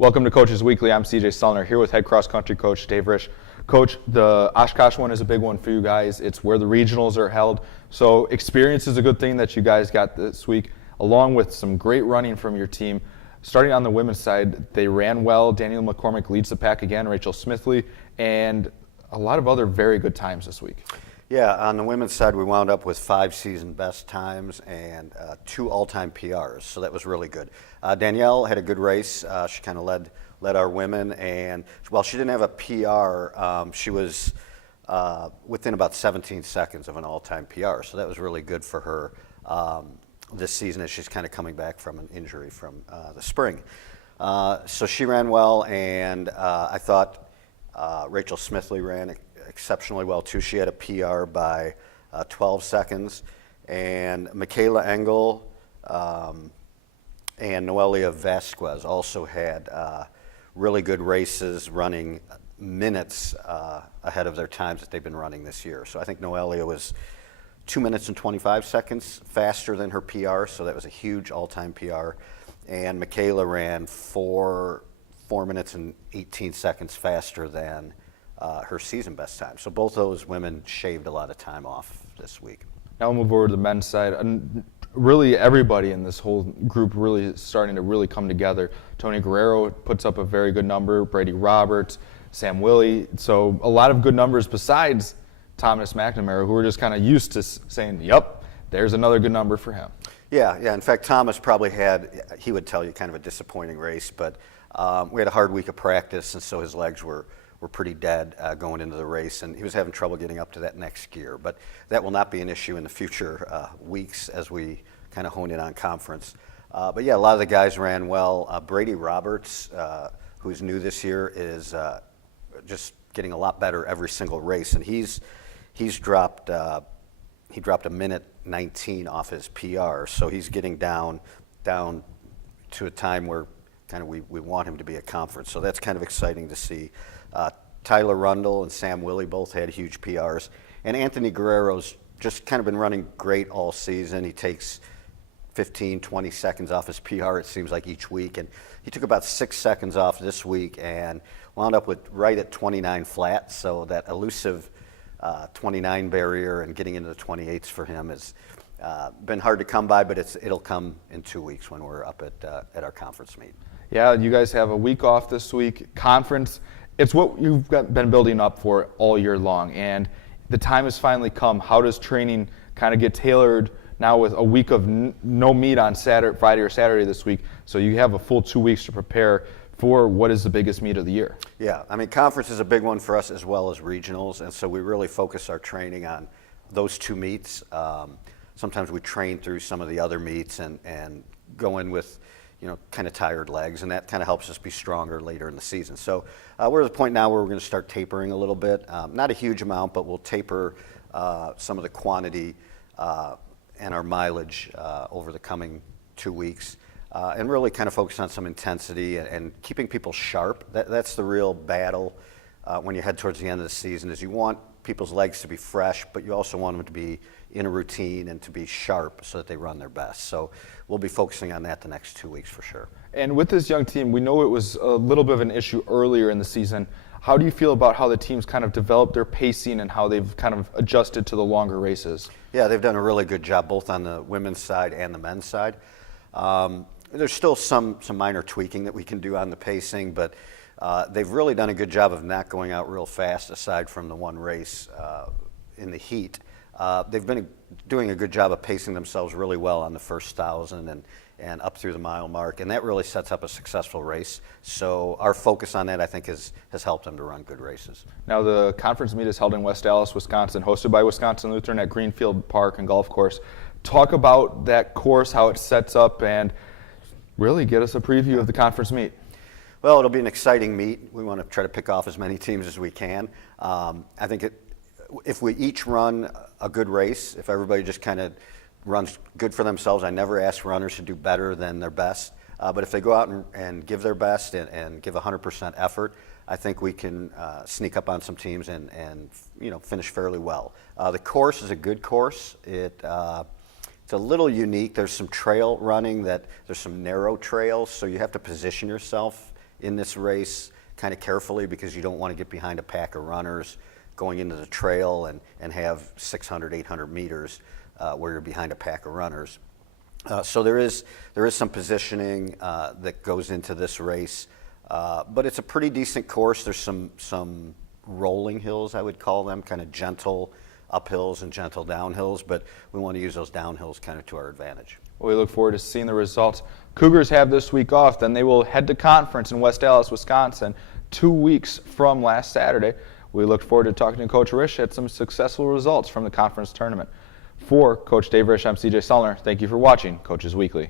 Welcome to Coach's Weekly. I'm CJ Sellner here with head cross country coach Dave Risch. Coach, the Oshkosh one is a big one for you guys. It's where the regionals are held. So experience is a good thing that you guys got this week, along with some great running from your team. Starting on the women's side, they ran well. Danielle McCormick leads the pack again, Rachel Smithley, and a lot of other very good times this week. Yeah, on the women's side, we wound up with 5 season best times and 2 all-time PRs, so that was really good. Danielle had a good race. She kind of led our women, and while she didn't have a PR, she was within about 17 seconds of an all-time PR, so that was really good for her this season as she's kind of coming back from an injury from the spring. So she ran well, and I thought Rachel Smithley ran exceptionally well too. She had a PR by 12 seconds, and Michaela Engel and Noelia Vasquez also had really good races, running minutes ahead of their times that they've been running this year. So I think Noelia was 2 minutes and 25 seconds faster than her PR, so that was a huge all-time PR. And Michaela ran 4 minutes and 18 seconds faster than her season best time. So both those women shaved a lot of time off this week. Now we'll move over to the men's side. And really everybody in this whole group really starting to really come together. Tony Guerrero puts up a very good number, Brady Roberts, Sam Willie. So a lot of good numbers besides Thomas McNamara, who we're just kind of used to saying, yep, there's another good number for him. Yeah. In fact, Thomas probably he would tell you, kind of a disappointing race, but we had a hard week of practice, and so his legs were pretty dead going into the race, and he was having trouble getting up to that next gear. But that will not be an issue in the future weeks as we kind of hone in on conference. But yeah, a lot of the guys ran well. Brady Roberts, who's new this year, is just getting a lot better every single race, and he dropped a minute 19 off his PR, so he's getting down to a time where kind of we want him to be at conference. So that's kind of exciting to see. Tyler Rundle and Sam Willie both had huge PRs. And Anthony Guerrero's just kind of been running great all season. He takes 15, 20 seconds off his PR, it seems like, each week. And he took about 6 seconds off this week and wound up with right at 29 flat. So that elusive 29 barrier and getting into the 28s for him has been hard to come by, but it'll come in 2 weeks when we're up at our conference meet. Yeah, you guys have a week off this week. Conference, it's what you've been building up for all year long, and the time has finally come. How does training kind of get tailored now with a week of no meet on Friday or Saturday this week, so you have a full 2 weeks to prepare for what is the biggest meet of the year? Yeah, I mean, conference is a big one for us as well as regionals, and so we really focus our training on those 2 meets. Sometimes we train through some of the other meets and go in with kind of tired legs, and that kind of helps us be stronger later in the season. So we're at the point now where we're going to start tapering a little bit. Not a huge amount, but we'll taper some of the quantity and our mileage over the coming 2 weeks, and really kind of focus on some intensity and keeping people sharp. That's the real battle when you head towards the end of the season, is you want people's legs to be fresh, but you also want them to be in a routine and to be sharp so that they run their best. So we'll be focusing on that the next 2 weeks for sure. And with this young team, we know it was a little bit of an issue earlier in the season. How do you feel about how the team's kind of developed their pacing and how they've kind of adjusted to the longer races? Yeah, they've done a really good job both on the women's side and the men's side. There's still some minor tweaking that we can do on the pacing, but they've really done a good job of not going out real fast aside from the one race in the heat. They've been doing a good job of pacing themselves really well on the first 1,000 and up through the mile mark, and that really sets up a successful race. So our focus on that, I think, has helped them to run good races. Now the conference meet is held in West Allis, Wisconsin, hosted by Wisconsin Lutheran at Greenfield Park and Golf Course. Talk about that course, how it sets up, and really get us a preview of the conference meet. Well, it'll be an exciting meet. We want to try to pick off as many teams as we can. I think if we each run a good race, if everybody just kind of runs good for themselves, I never ask runners to do better than their best, but if they go out and give their best and give 100% effort, I think we can sneak up on some teams and finish fairly well. The course is a good course. It's a little unique. There's some trail running there's some narrow trails, so you have to position yourself in this race kind of carefully because you don't want to get behind a pack of runners going into the trail and have 600, 800 meters where you're behind a pack of runners. So there is some positioning that goes into this race, but it's a pretty decent course. There's some rolling hills, I would call them, kind of gentle uphills and gentle downhills, but we want to use those downhills kind of to our advantage. We look forward to seeing the results. Cougars have this week off, then they will head to conference in West Allis, Wisconsin, 2 weeks from last Saturday. We look forward to talking to Coach Risch at some successful results from the conference tournament. For Coach Dave Risch, I'm CJ Sullner. Thank you for watching Coaches Weekly.